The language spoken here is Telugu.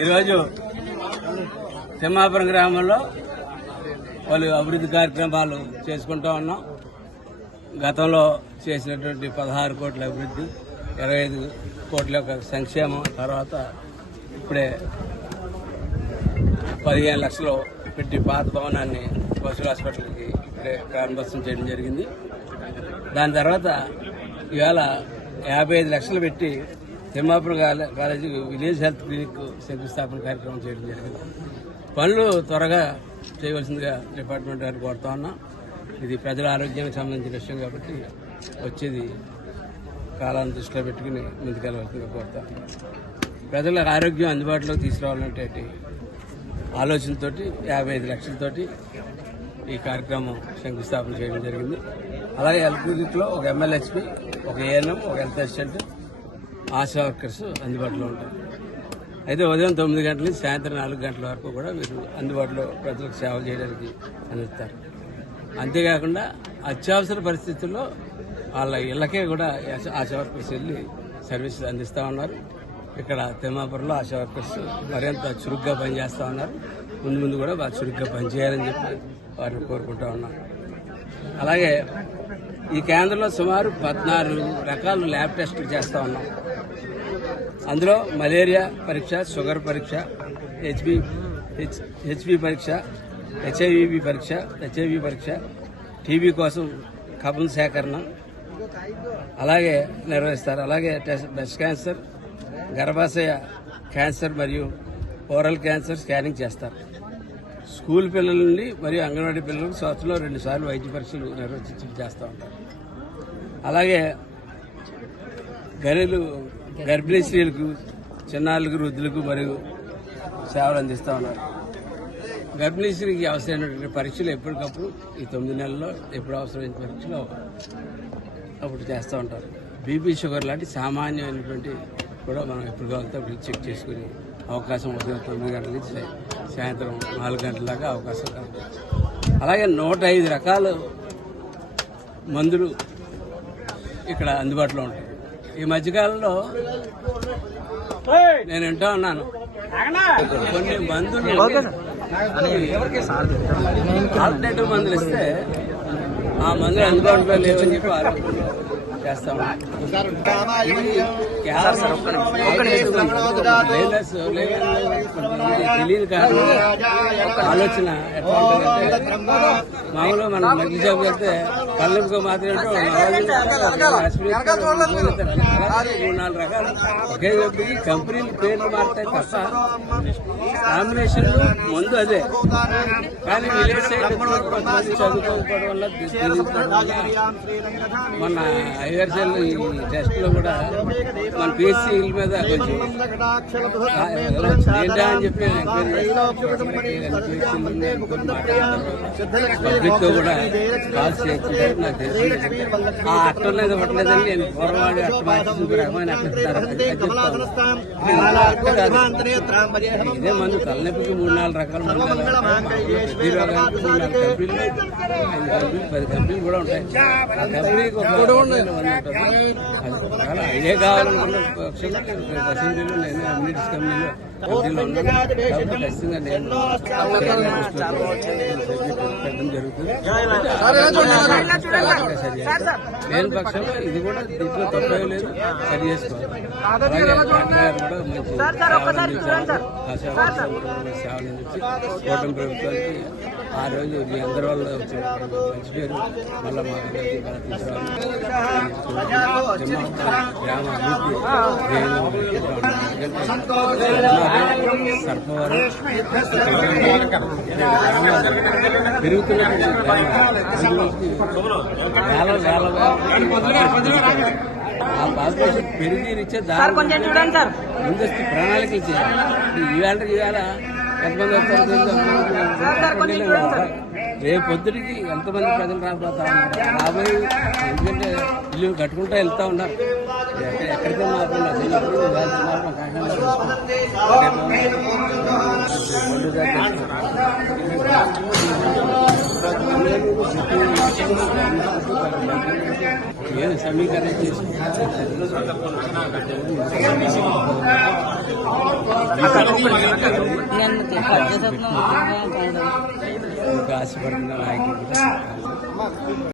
ఈరోజు తిమ్మాపురం గ్రామంలో పలు అభివృద్ధి కార్యక్రమాలు చేసుకుంటూ ఉన్నాం. గతంలో చేసినటువంటి 16 కోట్ల అభివృద్ధి, 25 కోట్ల యొక్క సంక్షేమం, తర్వాత ఇప్పుడే 15 లక్షలు పెట్టి పాత భవనాన్ని పశువుల హాస్పిటల్కి ఇప్పుడే ప్రారంభోత్సవం చేయడం జరిగింది. దాని తర్వాత ఇవాళ 55 లక్షలు పెట్టి Thimmapuram college village health clinic శంకుస్థాపన కార్యక్రమం చేయడం జరిగింది. పనులు త్వరగా చేయవలసిందిగా డిపార్ట్మెంట్ గారికి కోరుతా ఉన్నాం. ఇది ప్రజల ఆరోగ్యానికి సంబంధించిన విషయం కాబట్టి వచ్చేది కాలాన్ని దృష్టిలో పెట్టుకుని ముందుకెళ్ళవలసిందిగా కోరుతాం. ప్రజల ఆరోగ్యం అందుబాటులోకి తీసుకురావాలంటే ఆలోచనతో 55 లక్షలతోటి ఈ కార్యక్రమం శంకుస్థాపన చేయడం జరిగింది. అలాగే హెల్త్ క్లినిక్లో ఒక MLHP, ఒక ANM, ఒక హెల్త్ అసిస్టెంట్, ఆశా వర్కర్స్ అందుబాటులో ఉంటారు. అయితే ఉదయం 9 గంటల నుంచి సాయంత్రం 4 గంటల వరకు కూడా మీరు అందుబాటులో ప్రజలకు సేవ చేయడానికి అందిస్తారు. అంతేకాకుండా అత్యవసర పరిస్థితుల్లో వాళ్ళ ఇళ్లకే కూడా ఆశా వర్కర్స్ వెళ్ళి సర్వీసులు అందిస్తూ ఉన్నారు. ఇక్కడ తిమ్మాపురంలో ఆశా వర్కర్స్ మరింత చురుగ్గా పనిచేస్తూ ఉన్నారు. ముందు కూడా బాగా చురుగ్గా పనిచేయాలని చెప్పి వారిని కోరుకుంటూ ఉన్నాం. అలాగే ఈ కేంద్రంలో సుమారు 14 రకాల ల్యాబ్ టెస్టులు చేస్తూ ఉన్నాం. అందులో మలేరియా పరీక్ష, షుగర్ పరీక్ష, హెచ్పి పరీక్ష, హెచ్ఐవి పరీక్ష, టీబీ కోసం కఫం సేకరణ అలాగే నిర్వహిస్తారు. అలాగే బ్రెస్ట్ క్యాన్సర్, గర్భాశయ క్యాన్సర్ మరియు ఓరల్ క్యాన్సర్ స్కానింగ్ చేస్తారు. స్కూల్ పిల్లల నుండి మరియు అంగన్వాడీ పిల్లలకు సంవత్సరంలో 2 సార్లు వైద్య పరీక్షలు నిర్వహించి చేస్తూ ఉంటారు. అలాగే గర్భిణీ స్త్రీలకు, చిన్నారులకు, వృద్ధులకు మరియు సేవలు అందిస్తూ ఉన్నారు. గర్భిణీ స్త్రీకి అవసరమైనటువంటి పరీక్షలు ఎప్పటికప్పుడు ఈ 9 నెలల్లో ఎప్పుడు అవసరమైన పరీక్షలు అప్పుడు చేస్తూ ఉంటారు. బీపీ, షుగర్ లాంటి సామాన్యమైనటువంటి కూడా మనం ఎప్పుడు కావాలంటే అప్పుడు చెక్ చేసుకుని అవకాశం ఉదయం 9 గంటల నుంచి సాయంత్రం 4 గంటల దాకా అవకాశం కలుగుతుంది. అలాగే 105 రకాల మందులు ఇక్కడ అందుబాటులో ఉంటాయి. ఈ మధ్యకాలంలో నేను వింటా ఉన్నాను, కొన్ని మందులు ఆల్టర్నేటివ్ మందులు ఇస్తే ఆ మందులు అందుబాటులో లేవని చెప్పి ఆరోగ్యంలో చేస్తా ఉన్నాం. తెలియని కారణం ఆలోచన ఎట్లా ఉంటుందంటే, మామూలుగా మనం మెడికల్ షాప్ వెళ్తే కళ్ళుగా మాత్రమే 3-4 రకాలు ఒకే వ్యక్తికి కంపెనీలు పేర్లు మారుతాయి తప్ప కాంబినేషన్ మందు అదే. కానీ విలేజ్ సైడ్ కొంతమంది చదువుకోకపోవడం వల్ల మన ఐఆర్సీఎల్ ఈ టెస్ట్ లో కూడా మన PHC మీద కొంచెం ఏంటా అని చెప్పి పబ్లిక్ తో కూడా కాల్స్ చేస్తుంటారు. నాకు తెలిసి ఆ అట్టం లేదు పట్టలేదని నేను పూర్వవాడి అట్ట మార్చి రకమైన ఇదే మందు తలనొప్పికి 3-4 రకాల మందులు, ప్రతి రోగానికి 3-4 కంపెనీలు, 10 కంపెనీలు కూడా ఉంటాయి. ఆ కంపెనీకి చాలా ఇదే కావాలనుకున్న పక్షంలో పర్సెంటేజ్లో నేను ఇమ్యూనిటీస్ కంపెనీలో ఉన్నాను. కాబట్టి ఖచ్చితంగా నేను పెట్టడం జరుగుతుంది. లేని పక్షంలో ఇది కూడా దీంట్లో తప్పే లేదు, సరి చేసుకోవాలి. అలాగే డాక్టర్ గారు కూడా మంచి సేవలు అందించి కూటమి ప్రభుత్వానికి ఆ రోజు మీ అందరి వల్ల వచ్చిన మంచి పేరు మళ్ళా మా తీసుకురావాలి. గ్రామ అభివృద్ధి సర్పవరం పెరుగుతున్నటువంటి ఆ పాపులేషన్ పెరిగి ఇచ్చే దాని ముందస్తు ప్రణాళికలు చేయాలి. ఇవాళ ఎంతమంది వస్తారు, రేపు పొద్దుటికి ఎంతమంది ప్రజలు రాబోతా ఉన్నారు, రాబోయే ఎందుకంటే ఇల్లు కట్టుకుంటూ వెళ్తా ఉన్నారు. ఎక్కడికో మాత్రం ఏం సమీకరణ చేసి ఆశపడుతున్న నాయకులు